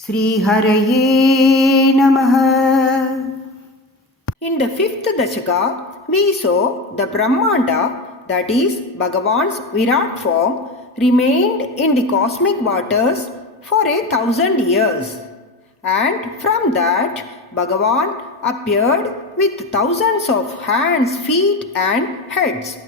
Sri Namaha. In the fifth Dashaka, we saw the Brahmanda, that is Bhagavan's Virat form, remained in the cosmic waters for 1,000 years. And from that, Bhagavan appeared with thousands of hands, feet and heads.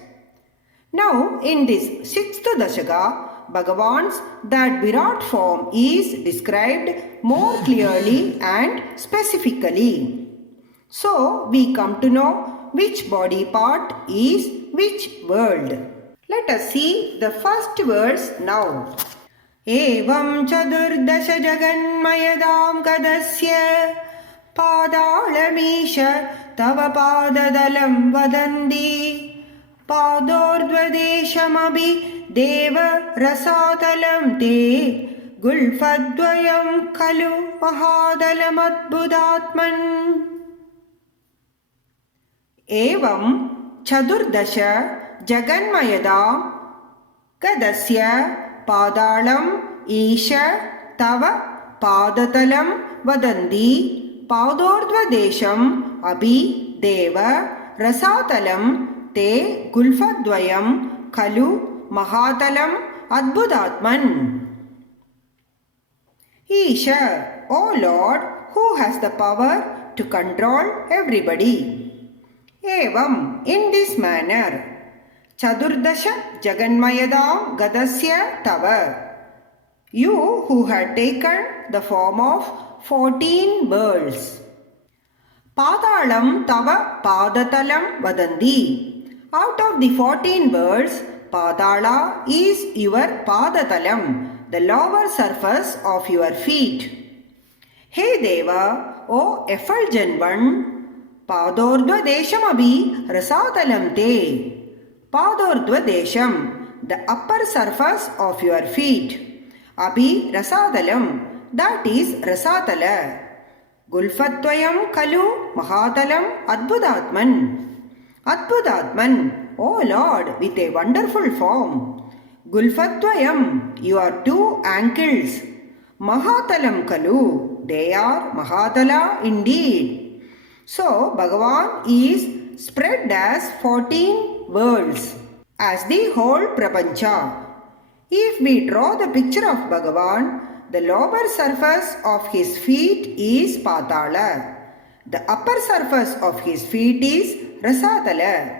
Now, in this sixth Dashaka, Bhagavan's that Virat form is described more clearly and specifically. So, we come to know which body part is which world. Let us see the first verse now. Evam chadurdasha jaganmayadam kadasya padalamisha tava padadalam vadandi पादोर्ध्वदेशमभि देव रसातलं ते गुल्फद्वयं खलु महादलमद्भुतात्मन् एवं चतुर्दश जगन्मयदा गदस्य पादाळम् ईश तव पादतलं वदन्ति पादोर्ध्वदेशम् अपि देव रसातलं ते गुल्फद्वयं खलु महातलम् adbhutatman. Isha, O Lord, who has the power to control everybody. Evam, in this manner, Chadurdasha Jaganmayada Gadasya Tava, you who had taken the form of 14 birds. Padalam Tava Padatalam Vadandi. Out of the 14 birds, Padala is your Padatalam, the lower surface of your feet. Hey Deva, O effulgent one, Padordva Deshamabhi Rasatalam Te. Padordva Desham, the upper surface of your feet. Abhi Rasatalam, that is Rasatala. Gulfatvayam Kalu Mahatalam Adbhutatman. Adbhutatman, O Lord, with a wonderful form. Gulfatvayam, your two ankles. Mahatalam Kalu, they are Mahatala indeed. So, Bhagavan is spread as 14 worlds, as the whole Prapancha. If we draw the picture of Bhagavan, the lower surface of his feet is Patala. The upper surface of his feet is Rasatala.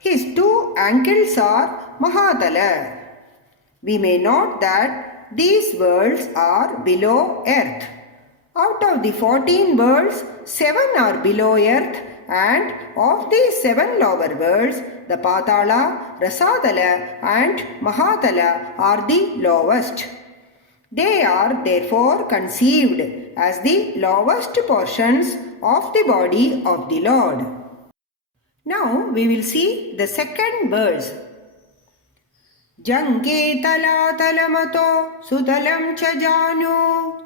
His two ankles are Mahatala. We may note that these worlds are below earth. Out of the 14 worlds, 7 are below earth, and of these 7 lower worlds, the Patala, Rasatala and Mahatala are the lowest. They are therefore conceived as the lowest portions of the body of the Lord. Now we will see the second verse. Jange tala talamato sutalam cha janu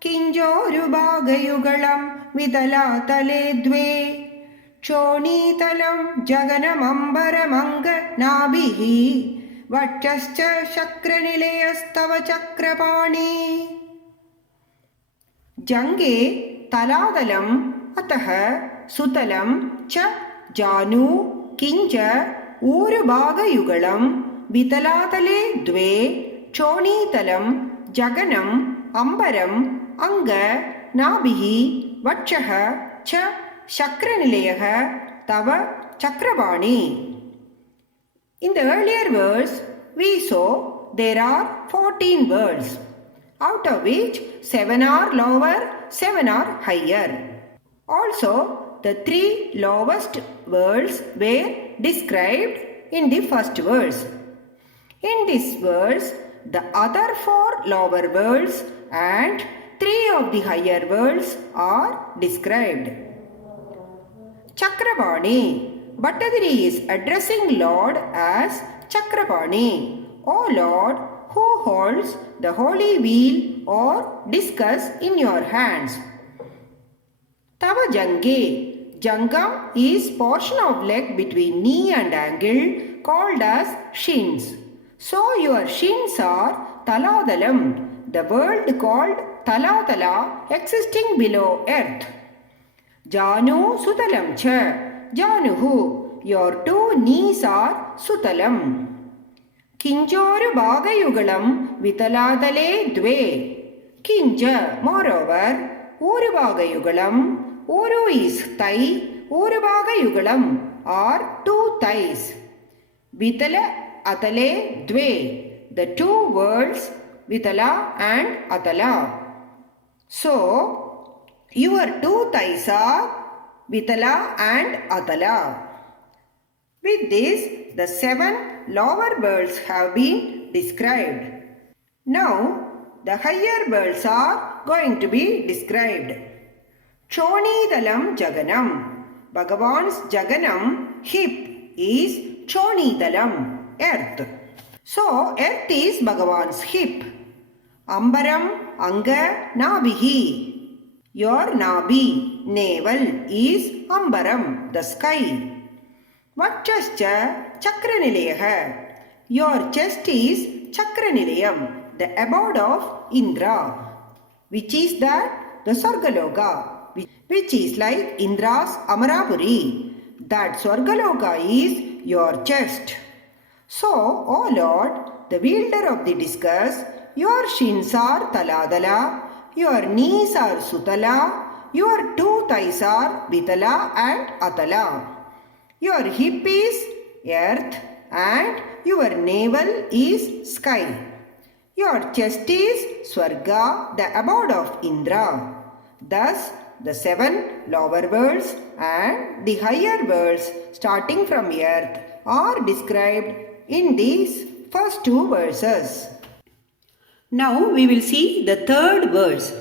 kinjoru bhagayugalam vidala tale dve choni talam jaganam ambaramanga nabihi Vachascha Shakranileyastava Chakrapani. Jange Taladalam Ataha Sutalam Cha Janu Kinja Urubhaga Yugalam Vitalatale Dve Chonitalam Jaganam Ambaram Anga Nabihi Vachaha Cha Shakranileyaha Tava Chakrapani. In the earlier verse, we saw there are 14 worlds, out of which 7 are lower, 7 are higher. Also, the 3 lowest worlds were described in the first verse. In this verse, the other 4 lower worlds and 3 of the higher worlds are described. Chakrapani. Bhattadiri is addressing Lord as Chakrapani, O Lord, who holds the holy wheel or discus in your hands. Tava Jange. Jangam is portion of leg between knee and ankle called as shins. So your shins are Taladalam, the world called Talatala existing below earth. Janu Sutalam Cha. Januhu, your two knees are Sutalam. Kinjoru Bagayugalam Vitaladale Dve. Kinja, moreover, Urubagayugalam, Uru is thigh, Urubagayugalam are two thighs. Vitala Atale Dve, the two words Vitala and Atala. So, your two thighs are Vitala and Atala. With this, the 7 lower worlds have been described. Now, the higher worlds are going to be described. Chonidalam Jaganam. Bhagavan's Jaganam, hip, is Chonidalam, earth. So, earth is Bhagavan's hip. Ambaram, Anga, Nabihi. Your Nabi, navel, is Ambaram, the sky. Vakchascha, Chakranileha. Your chest is Chakranilayam, the abode of Indra. Which is that? The Swargaloka, which is like Indra's Amarapuri. That Swargaloka is your chest. So, O Lord, the wielder of the discus, your shins are Taladala, your knees are Sutala, your two thighs are Vitala and Atala. Your hip is earth and your navel is sky. Your chest is Swarga, the abode of Indra. Thus, the 7 lower worlds and the higher worlds starting from earth are described in these first 2 verses. Now we will see the third verse.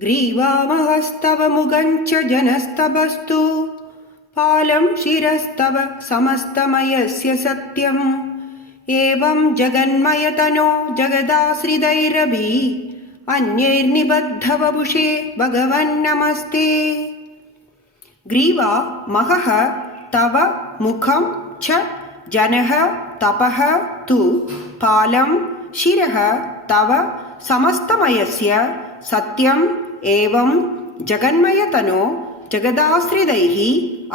Grivamahastava mugancha janastabastu palam shirastava samastamayasya satyam evam jaganmayatano jagadasridairabi अन्यैर्निबद्धवपुषे भगवन् नमस्ते. ग्रीवा महः तव मुखं च जनः तपः तु पालं शिरः तव समस्तमयस्य सत्यम् एवं जगन्मयतनो जगदाश्रितैः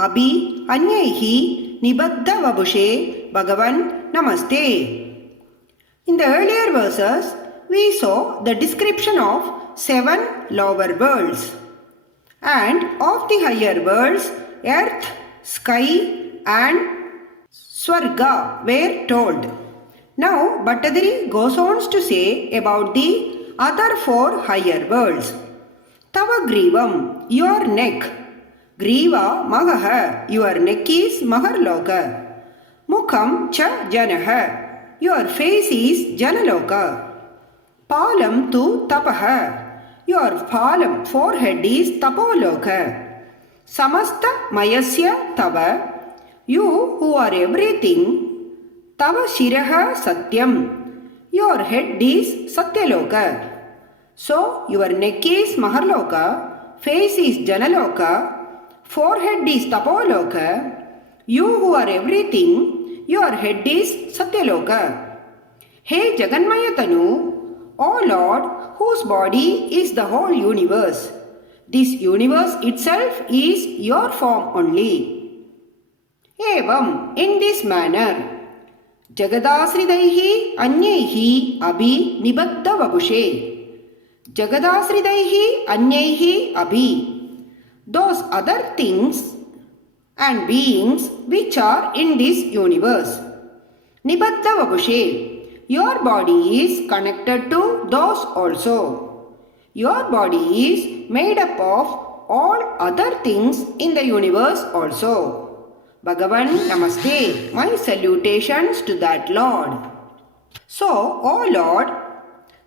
अभि अन्यैः निबद्धवपुषे भगवन् नमस्ते. In the earlier verses, we saw the description of 7 lower worlds, and of the higher worlds, earth, sky and Swarga were told. Now Bhattadari goes on to say about the other 4 higher worlds. Tava Grivam, your neck. Griva Magaha, your neck is Maharloka. Mukham cha Janaha, your face is Janaloka. Palam tu tapaha. Your palam forehead is tapoloka. Samasta mayasya tava. You who are everything. Tava shiraha satyam. Your head is satyaloka. So your neck is maharloka, face is janaloka, forehead is tapoloka. You who are everything, your head is satyaloka. Hey Jaganmayatanu, O Lord, whose body is the whole universe. This universe itself is your form only. Evam, in this manner, Jagadasridaihi anyaihi abhi nibaddha vapushe. Jagadasridaihi anyaihi abhi. Those other things and beings which are in this universe. Nibaddha vapushe. Your body is connected to those also. Your body is made up of all other things in the universe also. Bhagavan Namaste, my salutations to that Lord. So, O Lord,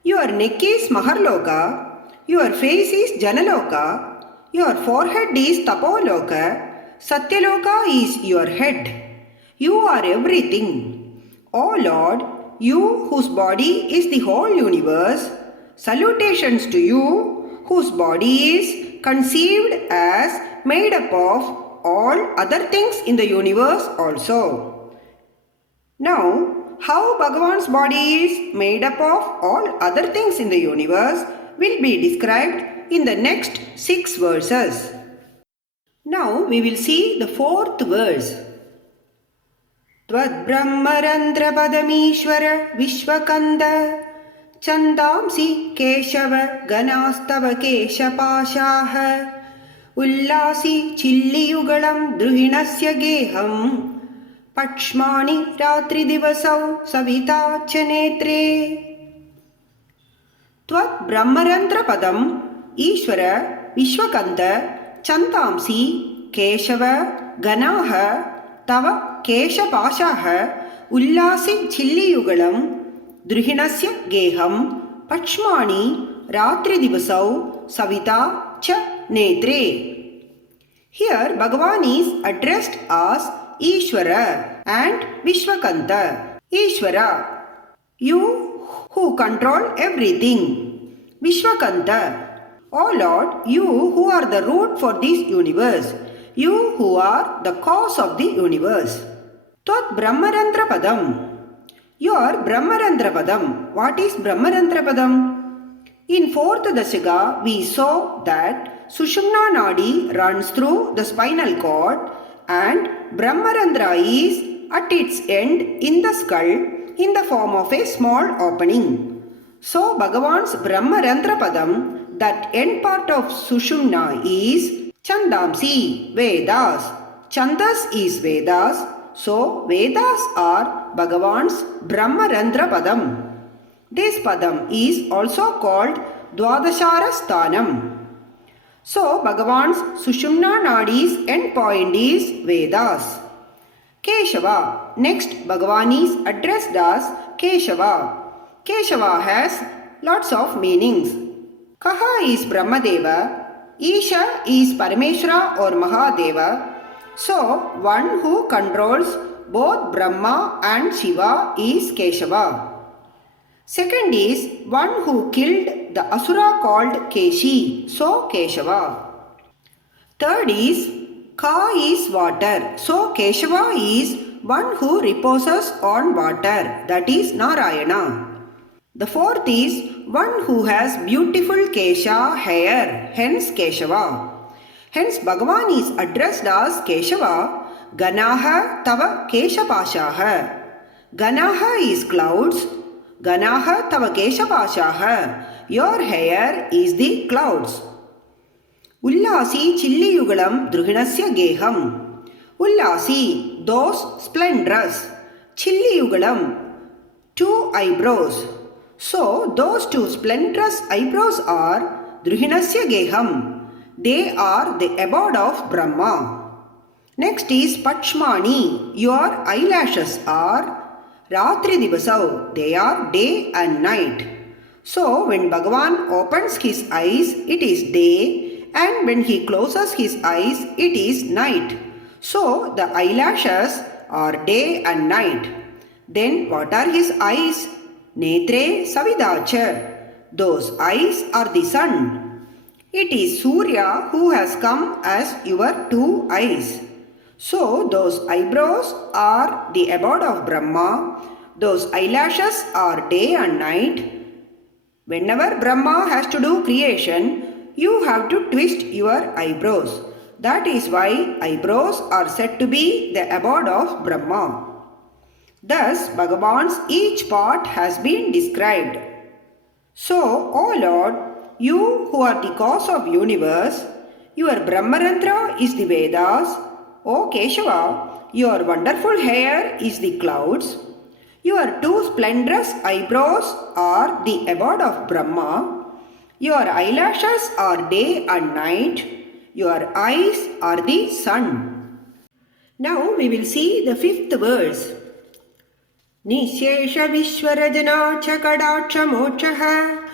your neck is Maharloka, your face is Janaloka, your forehead is Tapoloka, Satyaloka is your head. You are everything. O Lord, you whose body is the whole universe, salutations to you whose body is conceived as made up of all other things in the universe also. Now, how Bhagavan's body is made up of all other things in the universe will be described in the next 6 verses. Now we will see the 4th verse. त्वद्ब्रह्मरन्ध्रपदमीश्वर विश्वकन्द छन्दांसि Keshav गणास्तव केशपाशाः उल्लासि चिल्लियुगलं द्रुहिणस्य गेहं पक्ष्माणि रात्रिदिवसौ सविता च नेत्रे. त्वद्ब्रह्मरन्ध्रपदम् ईश्वर विश्वकन्द छन्दांसि केशव गणाः तव केशपाशाः उल्लासि चिल्लियुगलं द्रुहिणस्य गेहं पक्ष्माणि रात्रिदिवसौ सविता च नेत्रे. Here Bhagavan is addressed as Ishvara and Vishwakanta. Ishvara, you who control everything. Vishwakanta, O Lord, you who are the root for this universe. You who are the cause of the universe. Tvat Brahmarandrapadam. Your Brahmarandrapadam. What is Brahmarandrapadam? In 4th Dashaka, we saw that Sushumna Nadi runs through the spinal cord and Brahmarandra is at its end in the skull in the form of a small opening. So Bhagavan's Brahmarandrapadam, that end part of Sushumna, is Chandamsi, Vedas. Chandas is Vedas. So Vedas are Bhagavan's Brahmarandrapadam. This padam is also called Dwadashara Sthanam. So Bhagavan's Sushumna Nadi's end point is Vedas. Keshava. Next Bhagavan is addressed as Keshava. Keshava has lots of meanings. Kaha is Brahmadeva. Isha is Parameshwara or Mahadeva. So one who controls both Brahma and Shiva is Keshava. Second is one who killed the Asura called Keshi, so Keshava. Third is Ka is water, so Keshava is one who reposes on water, that is Narayana. The fourth is one who has beautiful Kesha hair, hence Keshava. Hence Bhagavan is addressed as Keshava. Ganaha tava Keshapashaha. Ganaha is clouds. Ganaha tava Keshapashaha. Your hair is the clouds. Ullasi chilliyugalam druhinasya geham. Ullasi, those splendorous. Chilliyugalam, 2 eyebrows. So those 2 splendorous eyebrows are druhinasya geham. They are the abode of Brahma. Next is Pachmani. Your eyelashes are Ratri Divasau. They are day and night. So when Bhagavan opens his eyes, it is day, and when he closes his eyes, it is night. So the eyelashes are day and night. Then what are his eyes? Netre Savidacha. Those eyes are the sun. It is Surya who has come as your 2 eyes. So those eyebrows are the abode of Brahma. Those eyelashes are day and night. Whenever Brahma has to do creation, you have to twist your eyebrows. That is why eyebrows are said to be the abode of Brahma. Thus Bhagavan's each part has been described. So, O Lord, you who are the cause of universe, your Brahmarandra is the Vedas. O Keshava, your wonderful hair is the clouds. Your 2 splendorous eyebrows are the abode of Brahma. Your eyelashes are day and night. Your eyes are the sun. Now we will see the 5th verse. Nishesha Vishwarajana Chakadaksha Mokshaha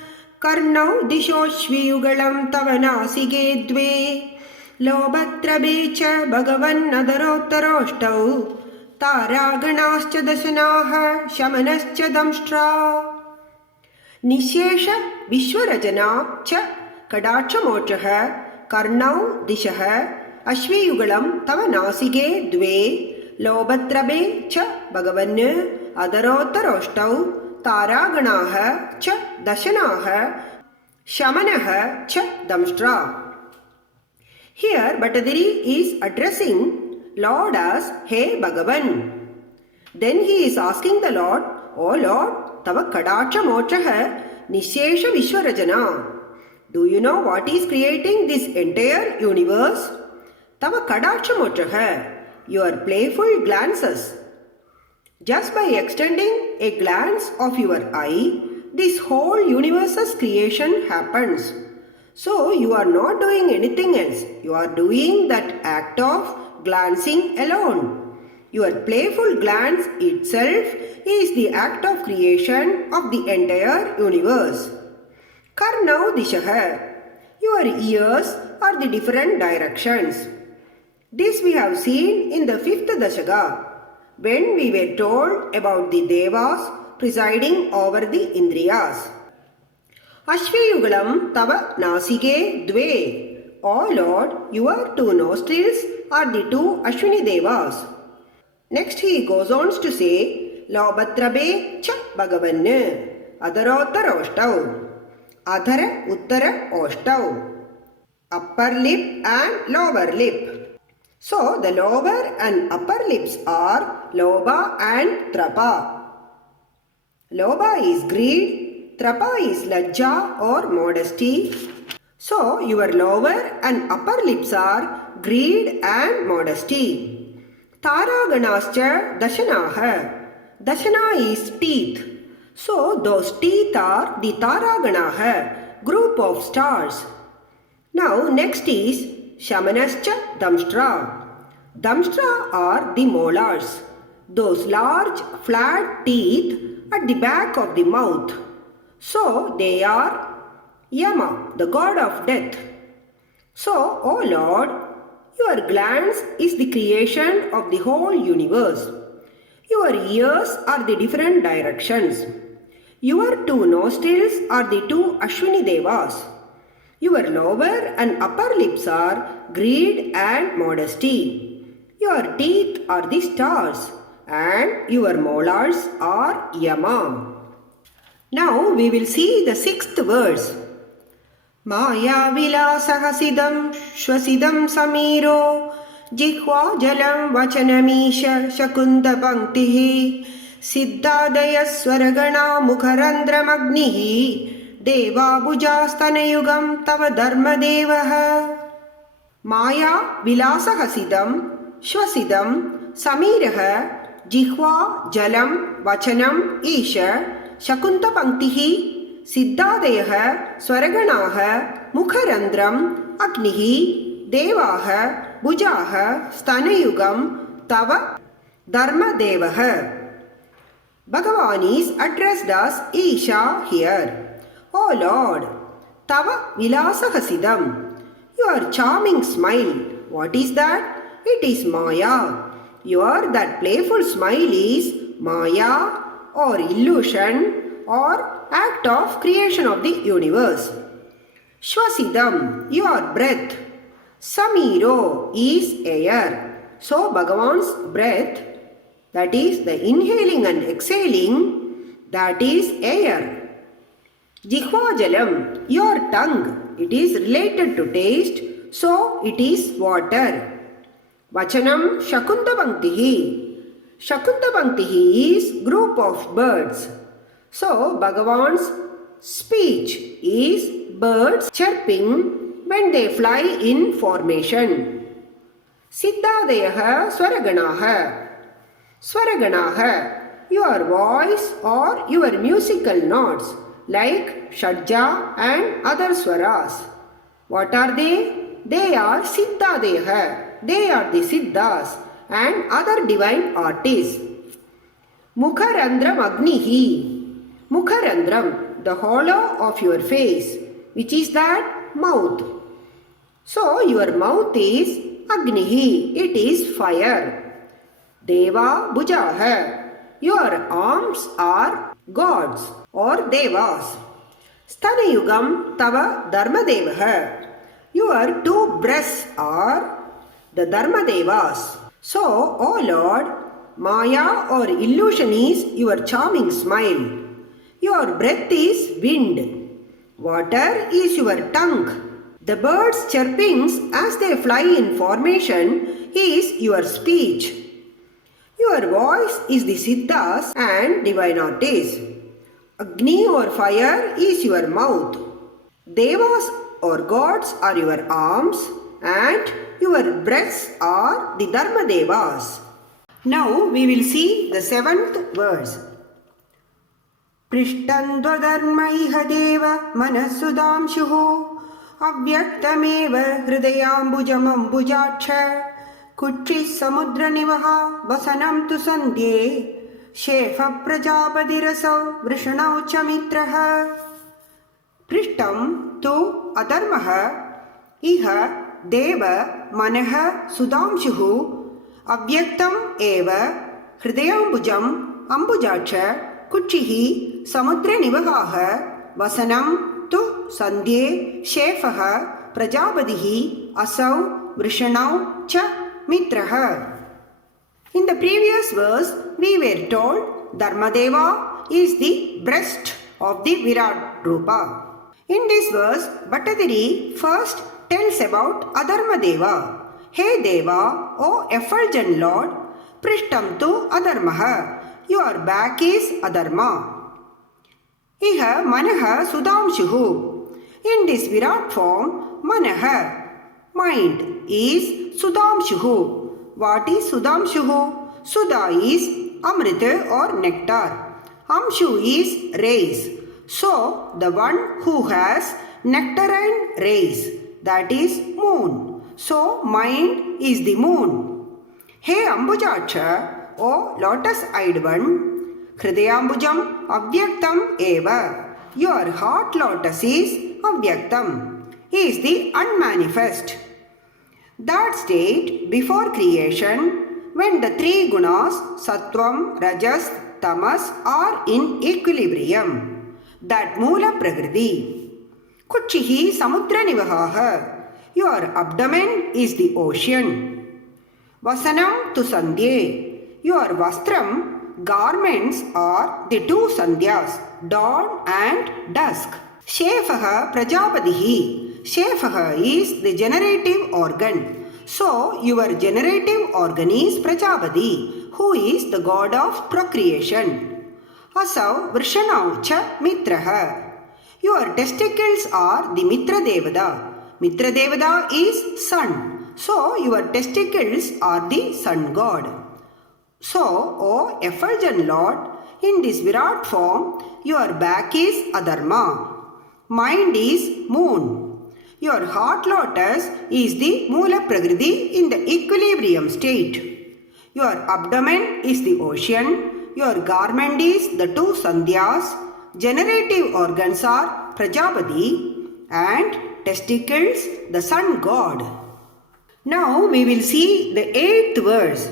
Karnau Dishoshviyugalam Tavanasige Dve Lobhatrabe cha Bhagavan Adarottaroštau Taraganaścha Dasanaha Shamanascha Damshtra. Nishesha Vishwarajana cha Kadaksha Mokshaha Karnau Dishaha Ashviyugalam Tavanasige Dve Lobhatrabe cha Bhagavan अधरोत्तरोष्टौ तारागणाः च दशनाः शमनः च दंष्ट्रा. Here Bhattadiri is addressing Lord as Hey Bhagavan. Then he is asking the Lord, O Lord, Tava Kadaksha Mokshaha Nishesha Vishwarajana. Do you know what is creating this entire universe? Tava Kadaksha Mokshaha, your playful glances. Just by extending a glance of your eye, this whole universe's creation happens. So you are not doing anything else. You are doing that act of glancing alone. Your playful glance itself is the act of creation of the entire universe. Karnau dishaha. Your ears are the different directions. This we have seen in the 5th Dashaka, when we were told about the Devas presiding over the Indriyas. Ashvayugalam tava nasige dve. O Lord, your 2 nostrils are the 2 Ashwini Devas. Next he goes on to say, Laubatrabe cha Bhagavan Adharottaroštau. Adhara Uttara Oštau. Upper lip and lower lip. So the lower and upper lips are Lobha and Trapa. Lobha is greed, Trapa is Lajja or modesty. So your lower and upper lips are greed and modesty. Taraganascha Dashanaha. Dashana is teeth. So those teeth are the Taraganaha, group of stars. Now next is Shamanascha Damstra. Damstra are the molars, those large flat teeth at the back of the mouth. So they are Yama, the god of death. So, O Lord, your glance is the creation of the whole universe. Your ears are the different directions. Your 2 nostrils are the 2 Ashwini Devas. Your lower and upper lips are greed and modesty. Your teeth are the stars and your molars are Yama. Now we will see the 6th verse. Maya vilasahasidam shvasidam samiro jihva jalam vachanamisha shakunda panktihi siddhadayaswaragana mukharandramagnihi deva bhujastanayugam tava dharma devaha. Maya vilasahasidam shvasidam samiraha jihva jalam vachanam isha shakunta panktihi siddhadayaha swaraganaha mukharandram agnihi devaha bhujaha stanayugam tava dharma devaha. Bhagavan is addressed as Isha here. O Lord, tava vilasahasidam, your charming smile. What is that? It is Maya. Your that playful smile is Maya or illusion or act of creation of the universe. Shvasidam, your breath. Samiro is air. So Bhagavan's breath, that is the inhaling and exhaling, that is air. Jihva jalam, your tongue. It is related to taste, so it is water. Vachanam shakunta panktihi. Shakunta panktihi is group of birds. So Bhagavan's speech is birds chirping when they fly in formation. Siddhadayaha swaraganaha. Swaraganaha, your voice or your musical notes like Shadja and other swaras. What are they? They are Siddhadeha. They are the Siddhas and other divine artists. Mukharandram Agnihi. Mukharandram, the hollow of your face, which is that mouth. So your mouth is Agnihi, it is fire. Deva Bhujaha, your arms are gods or devas. Stanayugam tava dharmadevaha, your 2 breasts are the dharmadevas. So, O Lord, Maya or illusion is your charming smile. Your breath is wind. Water is your tongue. The birds' chirpings as they fly in formation is your speech. Your voice is the Siddhas and divine artists. Agni or fire is your mouth. Devas or gods are your arms, and your breasts are the Dharma Devas. Now we will see the 7th verse. Prishtandva iha deva manasudamshuhu avyaktameva hridayambujamambujaksha kuchi samudra nivaha vasanam tu sandhye shefa prajapadirasau vrishnau cha mitraha. Prishtam tu adharmaha iha deva manaha sudamshuhu avyaktam eva hridayambujam ambujaksha kuchihi samudra nivahaha vasanam tu sandhye shefaha prajapadihi asau vrishnau cha mitraha. In the previous verse, we were told Dharmadeva is the breast of the Virat Rupa. In this verse, Bhattadiri first tells about Adharmadeva. Hey Deva, O effulgent Lord, Prishtam tu Adharmaha. Your back is Adharma. Iha Manaha Sudamshuhu. In this Virat form, Manaha, mind, is Sudamshuhu. What is Sudamshuhu? Sudha is Amrita or nectar. Amshu is rays. So, the one who has nectarine rays, that is moon. So, mind is the moon. Hey Ambujaksha, O lotus-eyed one, Hridayambujam Avyaktam Eva. Your heart lotus is Avyaktam, is the unmanifest. That state before creation, when the 3 gunas, Sattvam, Rajas, Tamas are in equilibrium, that Moola Prakriti. Kuchihi Samudra Nivahaha. Your abdomen is the ocean. Vasanam tu Sandhye. Your vastram, garments are the 2 sandhyas, dawn and dusk. Shefaha Prajapadihi. Shefaha is the generative organ. So, your generative organ is Prajapati, who is the god of procreation. Asau Vrishanau cha mitraha. Your testicles are the Mitra Devada. Mitra Devada is sun. So, your testicles are the sun god. So, O effulgent Lord, in this Virat form, your back is Adharma. Mind is moon. Your heart lotus is the Moola Prakriti in the equilibrium state. Your abdomen is the ocean. Your garment is the 2 sandhyas. Generative organs are Prajapati and testicles the sun god. Now we will see the 8th verse.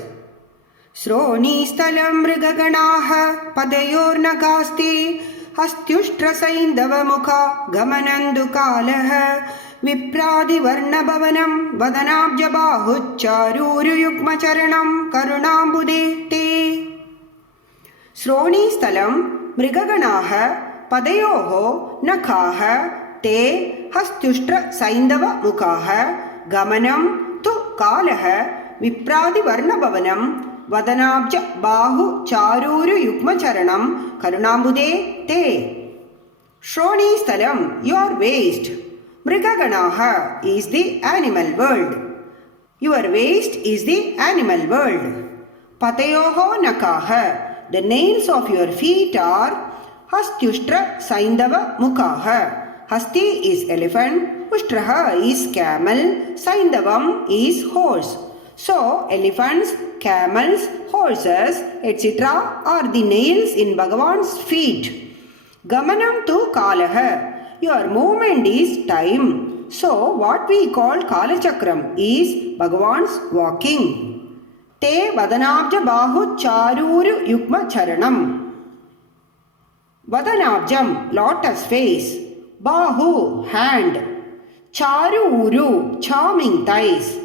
Shroni-sthalam mrigaganaha padayornagasti hastyushtra-saindava-mukha gamanandu-kalaha vipradi-varna-bhavanam vadanabja-bahucharuru-yukma-charanam karunambude-te. Shroni-sthalam mrigaganaha padayoho nakhaha te hastyushtra-saindava-mukhaha gamanam tu kalaha vipradi-varna-bhavanam Vadanabja Bahu Charuru Yukma Charanam Karunambude Te. Shroni Sthalam, your waist. Mrigaganaha is the animal world. Your waist is the animal world. Patayoho Nakaha, the nails of your feet are Hastyushtra Saindava Mukhaha. Hasti is elephant, Ushtraha is camel, Saindavam is horse. So, elephants, camels, horses, etc. are the nails in Bhagavan's feet. Gamanam tu kalaha. Your movement is time. So, what we call Kalachakram is Bhagavan's walking. Te Vadanabja Bahu Charuru Yukma Charanam. Vadanabjam, lotus face. Bahu, hand. Charuru, charming thighs.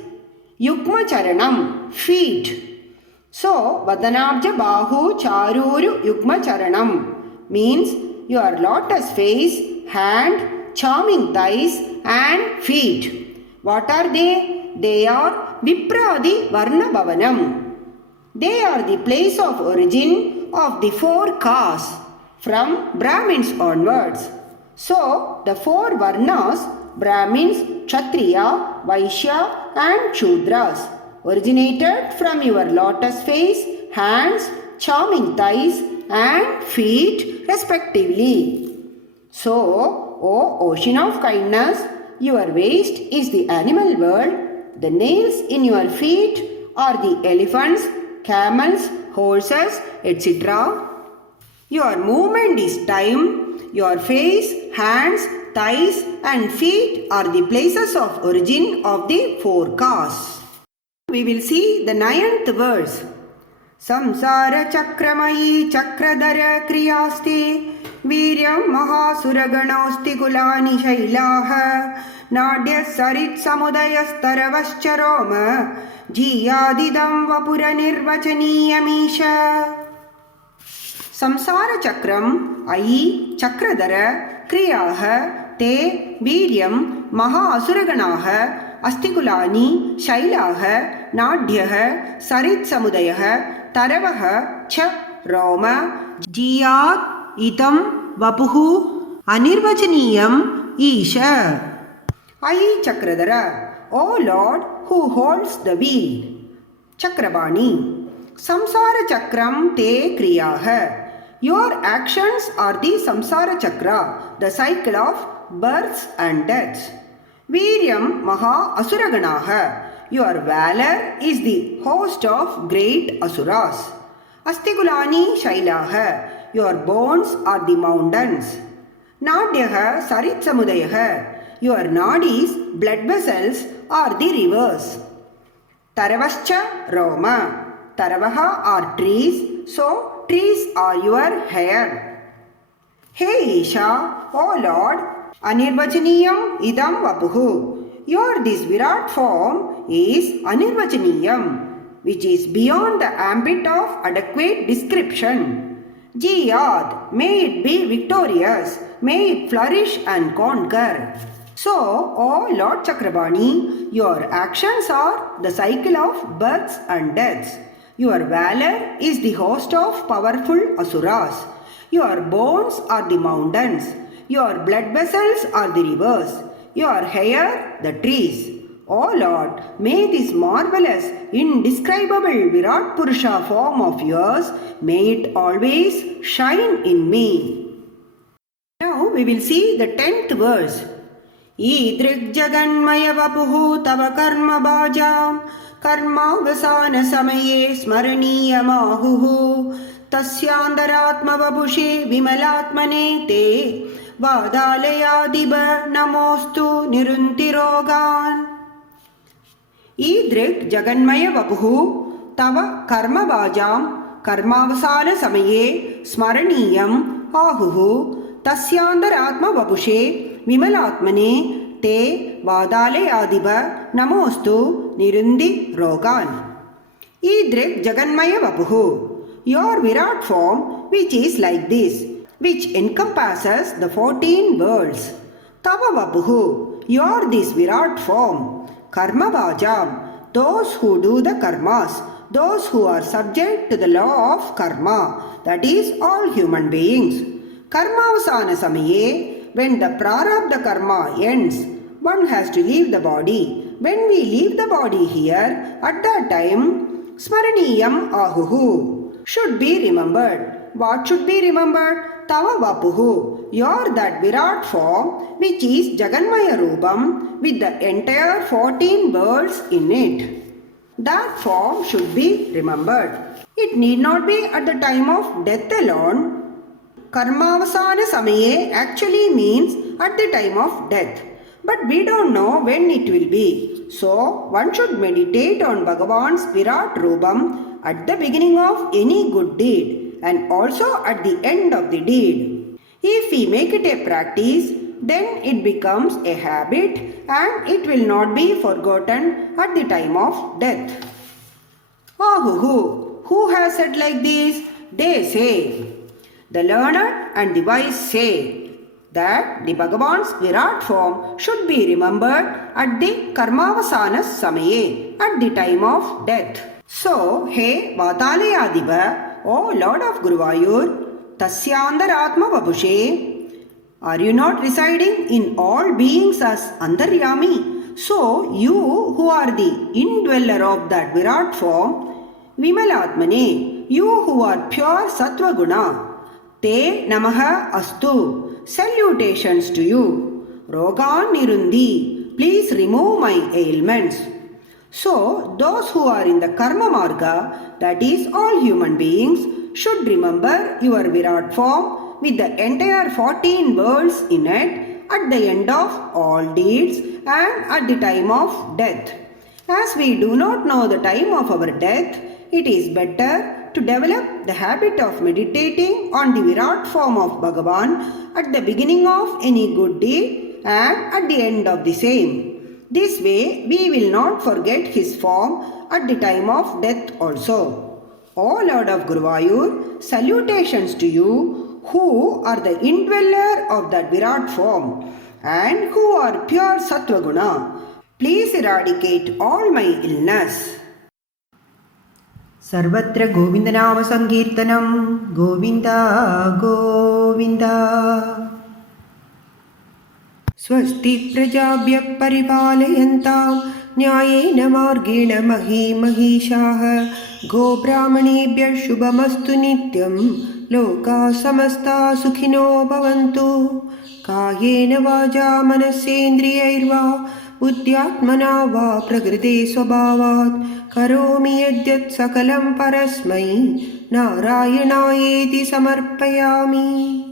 Yukma Charanam, feet. So, Vadanabja Bahu Charuru Yugma Charanam means your lotus face, hand, charming thighs and feet. What are they? They are Vipradi Varna Bhavanam. They are the place of origin of the four castes from Brahmins onwards. So, the four Varnas, Brahmins, Kshatriya, Vaishya and Shudras, originated from your lotus face, hands, charming thighs and feet respectively. So, O ocean of kindness, your waist is the animal world, the nails in your feet are the elephants, camels, horses, etc. Your movement is time, your face, hands, thighs and feet are the places of origin of the four castes. We will see the 9th verse. Samsara chakramayi chakradara kriyaste Viryam mahasuraganausti kulani shailaha Nadya sarit samudayastaravascharoma Jiyadidam vapura nirvachaniyamisha. Samsara chakram ayi chakradara kriyaha te viryam maha asuraganaha अस्तिकुलानि शैलाः नाड्यः सरित्समुदयः तरवः च रोम जीयात् इदं वपुः अनिर्वचनीयम् ईश. Ayi Chakradara, O Lord who holds the wheel. Chakrabani. Samsara Chakram te kriyaha. Your actions are the Samsara Chakra, the cycle of births and deaths. Viryam Maha Asuraganaha. Your valor is the host of great Asuras. Astikulani Shailaha. Your bones are the mountains. Nadyaha Saritsamudayaha. Your nadis, blood vessels, are the rivers. Taravascha Roma. Taravaha are trees, so trees are your hair. Hey Isha, O Lord, Anirvachaniyam idam vapuhu. Your this Virat form is Anirvachaniyam, which is beyond the ambit of adequate description. Jiyad, may it be victorious, may it flourish and conquer. So, O Lord Chakrabani, your actions are the cycle of births and deaths. Your valor is the host of powerful Asuras. Your bones are the mountains. Your blood vessels are the rivers. Your hair, the trees. O Lord, may this marvelous, indescribable Virat Purusha form of yours, may it always shine in me. Now we will see the 10th verse. Idrik jaganmaya vapuhu tava karma bhajam karma vasana samaye smaraniyamahuhu tasyandaratma vabushe vimalatmane te vadalayadiba namostu niruntirogan. Idrik jaganmaya vapuhu tava karma bhajam karmavasana samaye smaraniyam ahuhu tasyandaratma vabushe Vimalatmane te vadalayadiba namostu nirundi rogan. Idrik jaganmaya vapuhu. Your Virat form, which is like this, which encompasses the 14 worlds. Tava vapuhu. Your this Virat form. Karma bhajam. Those who do the karmas, those who are subject to the law of karma, that is all human beings. Karmavasana samaye. When the prarabdha karma ends, one has to leave the body. When we leave the body here, at that time, smaraniyam ahuhu should be remembered. What should be remembered? Tava vapuhu. Your that Virat form, which is Jaganmaya Rupam, with the entire 14 worlds in it. That form should be remembered. It need not be at the time of death alone. Karmavasana samaye actually means at the time of death. But we don't know when it will be. So, one should meditate on Bhagavan's Virat Rupam at the beginning of any good deed and also at the end of the deed. If we make it a practice, then it becomes a habit and it will not be forgotten at the time of death. Ahuhu. Who has said like this? They say. The learned and the wise say that the Bhagavan's Virat form should be remembered at the Karmavasana Samaye, at the time of death. So, hey Vatalayadiva, O Lord of Guruvayur, Tasyandaratma Vabhushe, are you not residing in all beings as Antaryami? So, you who are the indweller of that Virat form, Vimalatmane, you who are pure Sattva Guna, Te Namaha Astu, salutations to you. Rogan Nirundi, please remove my ailments. So, those who are in the Karma Marga, that is all human beings, should remember your Virat form with the entire 14 worlds in it at the end of all deeds and at the time of death. As we do not know the time of our death, it is better to develop the habit of meditating on the Virat form of Bhagavan at the beginning of any good deed and at the end of the same. This way we will not forget his form at the time of death also. O Lord of Guruvayur, salutations to you who are the indweller of that Virat form and who are pure Sattva Guna. Please eradicate all my illness. सर्वत्र गोविन्दनाम संकीर्तनं गोविन्द गोविन्द स्वस्ति प्रजाभ्यः परिपालयन्तां न्यायेन मार्गेण महिषाः गोब्राह्मणेभ्यः शुभमस्तु नित्यं लोकाः समस्ताः सुखिनो भवन्तु कायेन वाचा मनसेन्द्रियैर्वा बुद्ध्यात्मना वा प्रकृते स्वभावात् करोमि यद्यत् सकलं परस्मै नारायणायेति समर्पयामि।